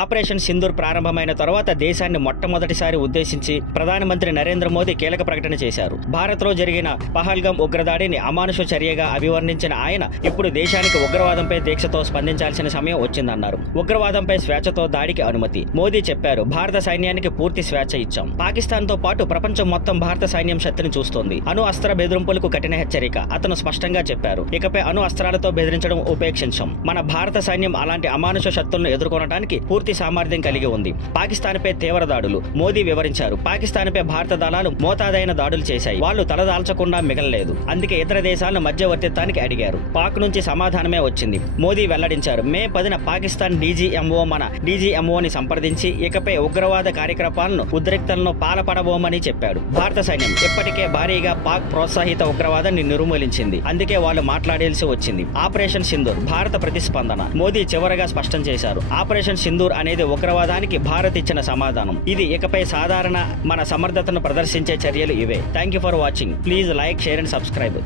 Operation Sindoor ప్రారంభమైన తర్వాత దేశాన్ని మొట్టమొదటిసారి ఉద్దేశించి ప్రధానమంత్రి నరేంద్ర మోదీ కీలక ప్రకటన చేశారు. భారత్లో జరిగిన పహల్గాం ఉగ్రదాడిని అమానుష చర్యగా అభివర్ణించిన ఆయన ఇప్పుడు దేశానికి ఉగ్రవాదంపై దీక్షతో స్పందించాల్సిన సమయం వచ్చిందన్నారు. ఉగ్రవాదంపై స్వేచ్ఛతో దాడికి అనుమతి. మోదీ చెప్పారు, భారత సైన్యానికి పూర్తి స్వేచ్ఛ ఇచ్చాం. పాకిస్తాన్తో పాటు ప్రపంచం మొత్తం భారత సైన్యం శక్తిని చూస్తోంది. అణు అస్త్ర బెదిరింపులకు కఠిన హెచ్చరిక. అతను స్పష్టంగా చెప్పారు, ఇకపై అణు అస్త్రాలతో బెదిరించడం ఉపేక్షించాం. మన భారత సైన్యం అలాంటి అమానుష శక్తులను ఎదుర్కొనడానికి పూర్తి సామర్థ్యం కలిగి ఉంది. పాకిస్తాన్పై తీవ్ర దాడులు. మోదీ వివరించారు, పాకిస్తాన్పై భారత దళాలు మోతాదైన దాడులు చేశాయి. వాళ్ళు తలదాల్చకుండా మిగలలేదు. అందుకే ఇతర దేశాలను మధ్యవర్తిత్వానికి అడిగారు. పాక్ నుంచి సమాధానమే వచ్చింది. మోదీ వెల్లడించారు, మే 10న పాకిస్తాన్ డీజీఎంఓ మన డీజీఎంఓని సంప్రదించి ఇకపై ఉగ్రవాద కార్యకలాపాలను ఉద్రిక్తలను పాల్పడబోమని చెప్పాడు. భారత సైన్యం ఇప్పటికే భారీగా పాక్ ప్రోత్సాహిత ఉగ్రవాదాన్ని నిర్మూలించింది. అందుకే వాళ్ళు మాట్లాడాల్సి వచ్చింది. ఆపరేషన్ సింధూర్ భారత ప్రతిస్పందన. మోదీ చివరగా స్పష్టం చేశారు, ఆపరేషన్ సింధూర్ అనేది ఉగ్రవాదానికి భారత్ ఇచ్చిన సమాధానం. ఇది ఇకపై సాధారణ మన సమర్థతను ప్రదర్శించే చర్యలు ఇవే. Thank you for watching. Please like, share and subscribe.